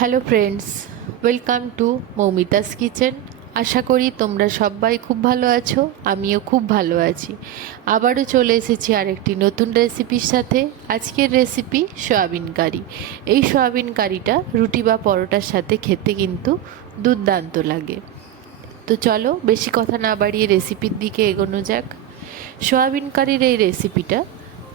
Hello friends, welcome to Moumita's kitchen. আশা করি তোমরা সবাই খুব ভালো আছো, আমিও খুব ভালো আছি। আবারও চলে এসেছি আরেকটি নতুন রেসিপির সাথে। আজকের রেসিপি সয়াবিন কারি। এই সয়াবিন কারিটা রুটি বা পরোটার সাথে খেতে কিন্তু দুর্দান্ত লাগে। তো চলো বেশি কথা না বাড়িয়ে রেসিপির দিকে এগোনো যাক। সয়াবিন কারির এই রেসিপিটা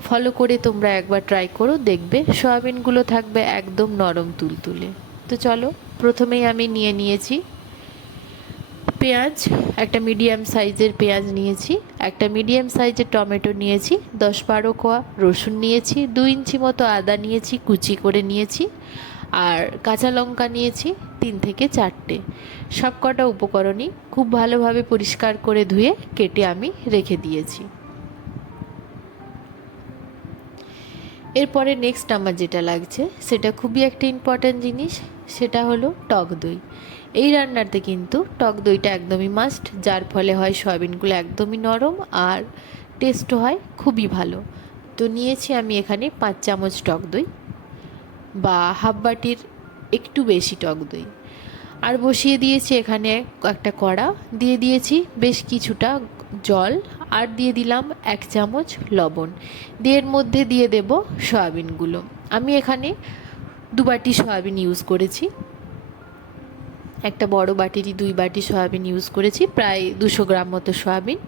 ফলো করে তোমরা একবার ট্রাই করো, দেখবে সয়াবিনগুলো থাকবে একদম নরম তুলতুলে। তো চলো, প্রথমেই আমি নিয়েছি পেঁয়াজ। একটা মিডিয়াম সাইজের পেঁয়াজ নিয়েছি, একটা মিডিয়াম সাইজের টমেটো নিয়েছি, 10-12 কোয়া রসুন নিয়েছি, 2 ইঞ্চি মতো আদা নিয়েছি, কুচি করে নিয়েছি, আর কাঁচা লঙ্কা নিয়েছি 3 থেকে 4টে। সব কটা উপকরণই খুব ভালোভাবে পরিষ্কার করে ধুয়ে কেটে আমি রেখে দিয়েছি। এরপরে নেক্সট আমার যেটা লাগছে সেটা খুবই একটা ইম্পর্ট্যান্ট জিনিস, সেটা হলো টক দই। এই রান্নাতে কিন্তু টক দইটা একদমই মাস্ট, যার ফলে হয় সয়াবিনগুলো একদমই নরম আর টেস্টও হয় খুবই ভালো। তো নিয়েছি আমি এখানে 5 চামচ টক দই, বা হাফ বাটির একটু বেশি টক দই। আর বসিয়ে দিয়েছি এখানে একটা কড়া, দিয়ে দিয়েছি বেশ কিছুটা জল, আর দিয়ে দিলাম 1 চামচ লবণ। দিয়ে এর মধ্যে দিয়ে দেব সয়াবিনগুলো। আমি এখানে 2 বাটি সয়াবিন ইউজ করেছি, একটা বড় বাটিরই 2 বাটি সয়াবিন ইউজ করেছি, প্রায় 200 গ্রাম মতো সয়াবিন।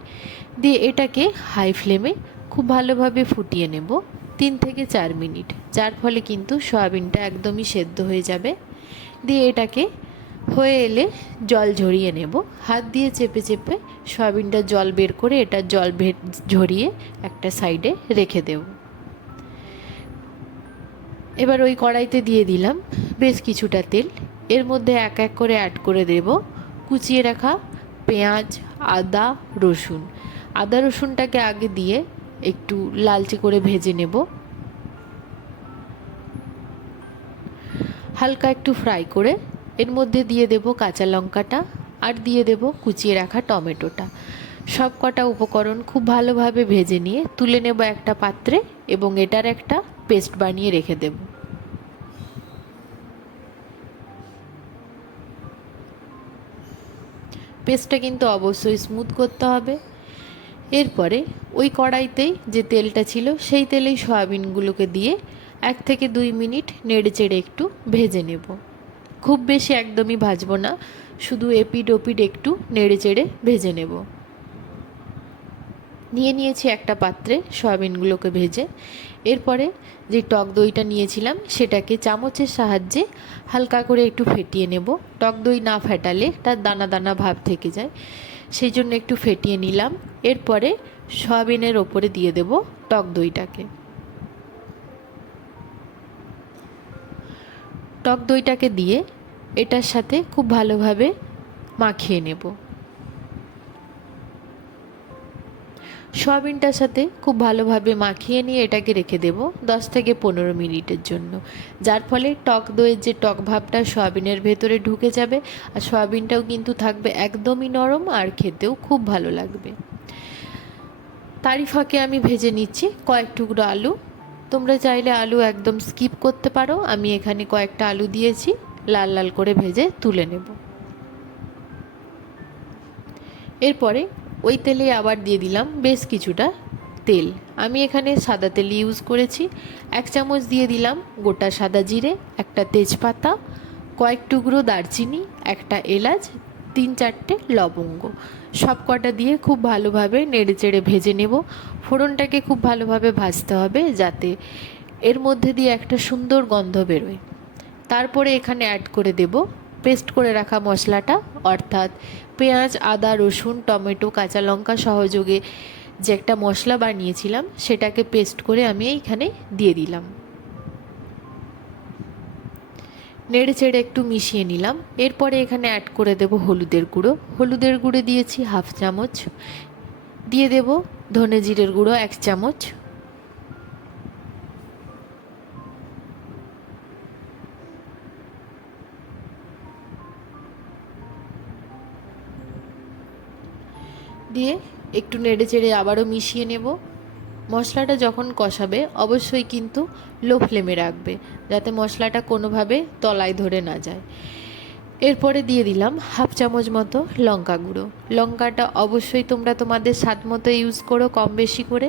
দিয়ে এটাকে হাই ফ্লেমে খুব ভালোভাবে ফুটিয়ে নেব 3 থেকে 4 মিনিট, যার ফলে কিন্তু সয়াবিনটা একদমই সেদ্ধ হয়ে যাবে। দিয়ে এটাকে হয়ে এলে জল ঝরিয়ে নেব, হাত দিয়ে চেপে চেপে সয়াবিনটা জল বের করে এটা জল ঝরিয়ে একটা সাইডে রেখে দেব। এবার ওই কড়াইতে দিয়ে দিলাম বেশ কিছুটা তেল। এর মধ্যে এক এক করে অ্যাড করে দেব কুচিয়ে রাখা পেঁয়াজ, আদা, রসুন। আদা রসুনটাকে আগে দিয়ে একটু লালচে করে ভেজে নেব, হালকা একটু ফ্রাই করে এর মধ্যে দিয়ে দেব কাঁচা লঙ্কাটা, আর দিয়ে দেব কুচিয়ে রাখা টমেটোটা। সব কটা উপকরণ খুব ভালোভাবে ভেজে নিয়ে তুলে নেব একটা পাত্রে, এবং এটার একটা পেস্ট বানিয়ে রেখে দেব। পেস্টটা কিন্তু অবশ্যই স্মুথ করতে হবে। এরপরে ওই কড়াইতেই যে তেলটা ছিল সেই তেলেই সয়াবিনগুলোকে দিয়ে 1 থেকে 2 মিনিট নেড়ে চেড়ে একটু ভেজে নেব। খুব বেশি একদমই ভাজবো না, শুধু এপিড ওপিড একটু নেড়ে চেড়ে ভেজে নেব। নিয়েছি একটা পাত্রে সয়াবিনগুলোকে ভেজে। এরপরে যে টক দইটা নিয়েছিলাম সেটাকে চামচের সাহায্যে হালকা করে একটু ফেটিয়ে নেব। টক দই না ফেটালে তার দানা দানা ভাব থেকে যায়, সেই জন্য একটু ফেটিয়ে নিলাম। এরপরে সয়াবিনের ওপরে দিয়ে দেব টক দইটাকে। টক দইটাকে দিয়ে এটার সাথে খুব ভালোভাবে মাখিয়ে নেব। সয়াবিনটার সাথে খুব ভালোভাবে মাখিয়ে নিয়ে এটাকে রেখে দেব 10 থেকে 15 মিনিটের জন্য, যার ফলে টক দইয়ের যে টক ভাবটা সয়াবিনের ভেতরে ঢুকে যাবে, আর সয়াবিনটাও কিন্তু থাকবে একদমই নরম আর খেতেও খুব ভালো লাগবে। তারই ফাঁকে আমি ভেজে নিচ্ছি কয়েক টুকরো আলু। তোমরা চাইলে আলু একদম স্কিপ করতে পারো, আমি এখানে কয়েকটা আলু দিয়েছি, লাল লাল করে ভেজে তুলে নেব। এরপরে ওই তেলে আবার দিয়ে দিলাম বেশ কিছুটা তেল। আমি এখানে সাদা তেল ইউজ করেছি। 1 চামচ দিয়ে দিলাম গোটা সাদা জিরে, একটা তেজপাতা, কয়েক টুকরো দারচিনি, একটা এলাচ, 3-4টে লবঙ্গ। সব কটা দিয়ে খুব ভালোভাবে নেড়ে চেড়ে ভেজে নেব। ফোড়নটাকে খুব ভালোভাবে ভাজতে হবে যাতে এর মধ্যে দিয়ে একটা সুন্দর গন্ধ বেরোয়। তারপরে এখানে অ্যাড করে দেব পেস্ট করে রাখা মশলাটা, অর্থাৎ পেঁয়াজ, আদা, রসুন, টমেটো, কাঁচা লঙ্কা সহযোগে যে একটা মশলা বানিয়েছিলাম সেটাকে পেস্ট করে আমি এইখানে দিয়ে দিলাম। নেড়ে চেড়ে একটু মিশিয়ে নিলাম। এরপরে এখানে অ্যাড করে দেব হলুদের গুঁড়ো। হলুদের গুঁড়ো দিয়েছি হাফ চামচ। দিয়ে দেব ধনে জিরের গুঁড়ো 1 চামচ। দিয়ে একটু নেড়ে চেড়ে আবারও মিশিয়ে নেব। মশলাটা যখন কষাবে অবশ্যই কিন্তু লো ফ্লেমে রাখবে, যাতে মশলাটা কোনোভাবে তলায় ধরে না যায়। এরপরে দিয়ে দিলাম হাফ চামচ মতো লঙ্কা গুঁড়ো। লঙ্কাটা অবশ্যই তোমরা তোমাদের স্বাদ মতো ইউজ করো, কম বেশি করে।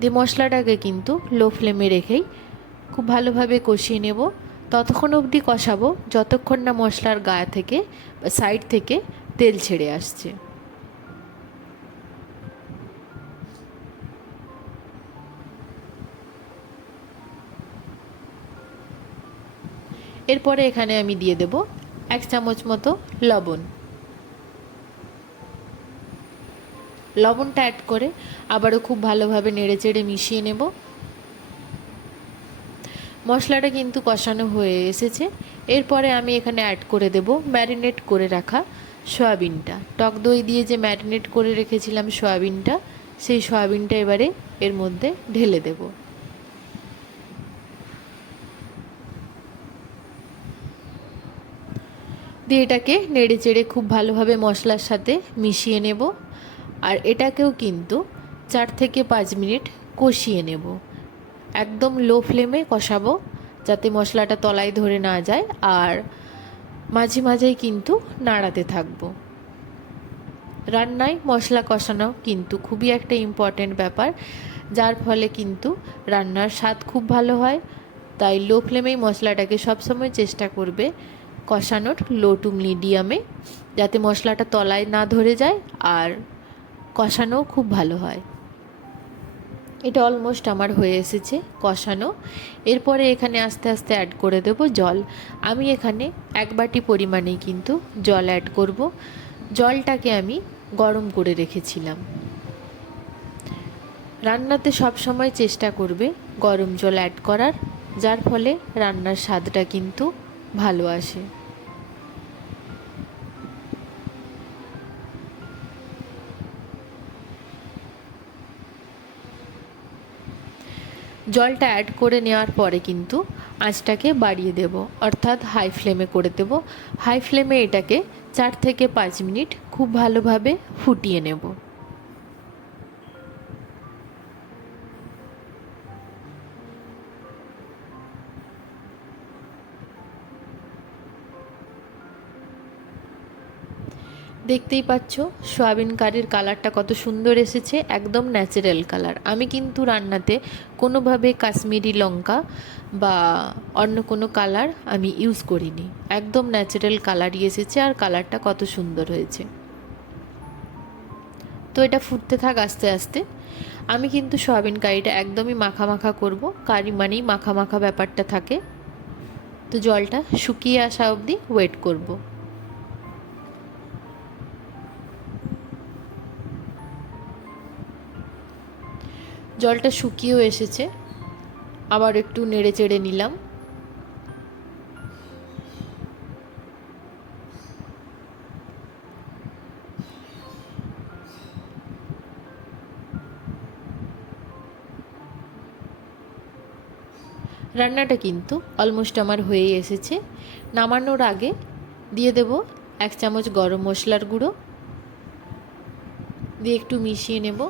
দিয়ে মশলাটাকে কিন্তু লো ফ্লেমে রেখেই খুব ভালোভাবে কষিয়ে নেব। ততক্ষণ অবধি কষাবো যতক্ষণ না মশলার গায়ে থেকে সাইড থেকে তেল ছেড়ে আসছে। এরপরে এখানে আমি দিয়ে দেব 1 চামচ মতো লবণ। লবণটা অ্যাড করে আবারও খুব ভালোভাবে নেড়েচেড়ে মিশিয়ে নেব। মশলাটা কিন্তু কষানো হয়ে এসেছে। এরপরে আমি এখানে অ্যাড করে দেব ম্যারিনেট করে রাখা সয়াবিনটা। টক দই দিয়ে যে ম্যারিনেট করে রেখেছিলাম সয়াবিনটা, সেই সয়াবিনটা এবারে এর মধ্যে ঢেলে দেব। দিয়ে এটাকে নেড়ে চেড়ে খুব ভালোভাবে মশলার সাথে মিশিয়ে নেব। আর এটাকেও কিন্তু 4 থেকে 5 মিনিট কষিয়ে নেব। একদম লো ফ্লেমে কষাবো, যাতে মশলাটা তলায় ধরে না যায়, আর মাঝে মাঝেই কিন্তু নাড়াতে থাকবো। রান্নায় মশলা কষানো কিন্তু খুবই একটা ইম্পর্ট্যান্ট ব্যাপার, যার ফলে কিন্তু রান্নার স্বাদ খুব ভালো হয়। তাই লো ফ্লেমেই মশলাটাকে সবসময় চেষ্টা করবে কষানোর, লো টু মিডিয়ামে, যাতে মশলাটা তলায় না ধরে যায় আর কষানোও খুব ভালো হয়। এটা অলমোস্ট আমার হয়ে এসেছে কষানো। এরপরে এখানে আস্তে আস্তে অ্যাড করে দেব জল। আমি এখানে 1 বাটি পরিমাণেই কিন্তু জল অ্যাড করব। জলটাকে আমি গরম করে রেখেছিলাম। রান্নাতে সব সময় চেষ্টা করবে গরম জল অ্যাড করার, যার ফলে রান্নার স্বাদটা কিন্তু ভালো আসে। জলটা অ্যাড করে নেওয়ার পরে কিন্তু আঁচটাকে বাড়িয়ে দেব, অর্থাৎ হাই ফ্লেমে করে দেব। হাই ফ্লেমে এটাকে 4 থেকে 5 মিনিট খুব ভালোভাবে ফুটিয়ে নেব। দেখতেই পাচ্ছ সয়াবিন কারির কালারটা কত সুন্দর এসেছে, একদম ন্যাচারাল কালার। আমি কিন্তু রান্নাতে কোনোভাবে কাশ্মীরি লঙ্কা বা অন্য কোনো কালার আমি ইউজ করিনি। একদম ন্যাচারাল কালারই এসেছে, আর কালারটা কত সুন্দর হয়েছে। তো এটা ফুটতে থাক আস্তে আস্তে। আমি কিন্তু সয়াবিন কারিটা একদমই মাখা মাখা করব, কারি মানেই মাখা মাখা ব্যাপারটা থাকে। তো জলটা শুকিয়ে আসা অবধি ওয়েট করব। জলটা শুকিয়েও এসেছে, আবার একটু নেড়ে চেড়ে নিলাম। রান্নাটা কিন্তু অলমোস্ট আমার হয়ে এসেছে। নামানোর আগে দিয়ে দেব 1 চামচ গরম মশলার গুঁড়ো, দিয়ে একটু মিশিয়ে নেব।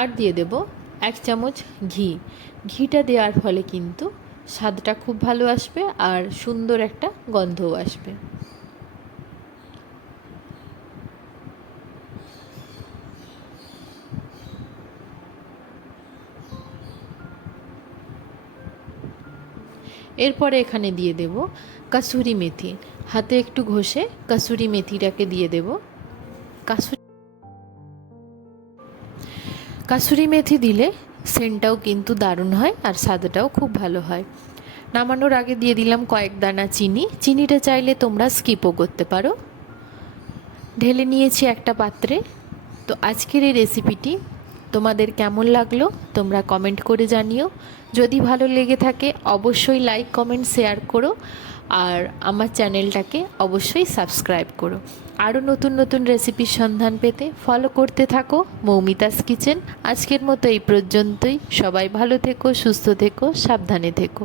আর দিয়ে দেব 1 চামচ ঘি। ঘিটা দেওয়ার ফলে কিন্তু স্বাদটা খুব ভালো আসবে আর সুন্দর একটা গন্ধও আসবে। এরপরে এখানে দিয়ে দেব কাসুরি মেথি। হাতে একটু ঘষে কাসুরি মেথিটাকে দিয়ে দেব। কাসুরি মেথি দিলে সেন্টটাও কিন্তু দারুণ হয় আর স্বাদটাও খুব ভালো হয়। নামানোর আগে দিয়ে দিলাম কয়েক দানা চিনি। চিনিটা চাইলে তোমরা স্কিপও করতে পারো। ঢেলে নিয়েছি একটা পাত্রে। তো আজকের এই রেসিপিটি তোমাদের কেমন লাগলো তোমরা কমেন্ট করে জানিও। যদি ভালো লেগে থাকে অবশ্যই লাইক, কমেন্ট, শেয়ার করো, আর আমার চ্যানেলটাকে অবশ্যই সাবস্ক্রাইব করো। আরও নতুন নতুন রেসিপির সন্ধান পেতে ফলো করতে থাকো মৌমিতাস কিচেন। আজকের মতো এই পর্যন্তই। সবাই ভালো থেকো, সুস্থ থেকো, সাবধানে থেকো।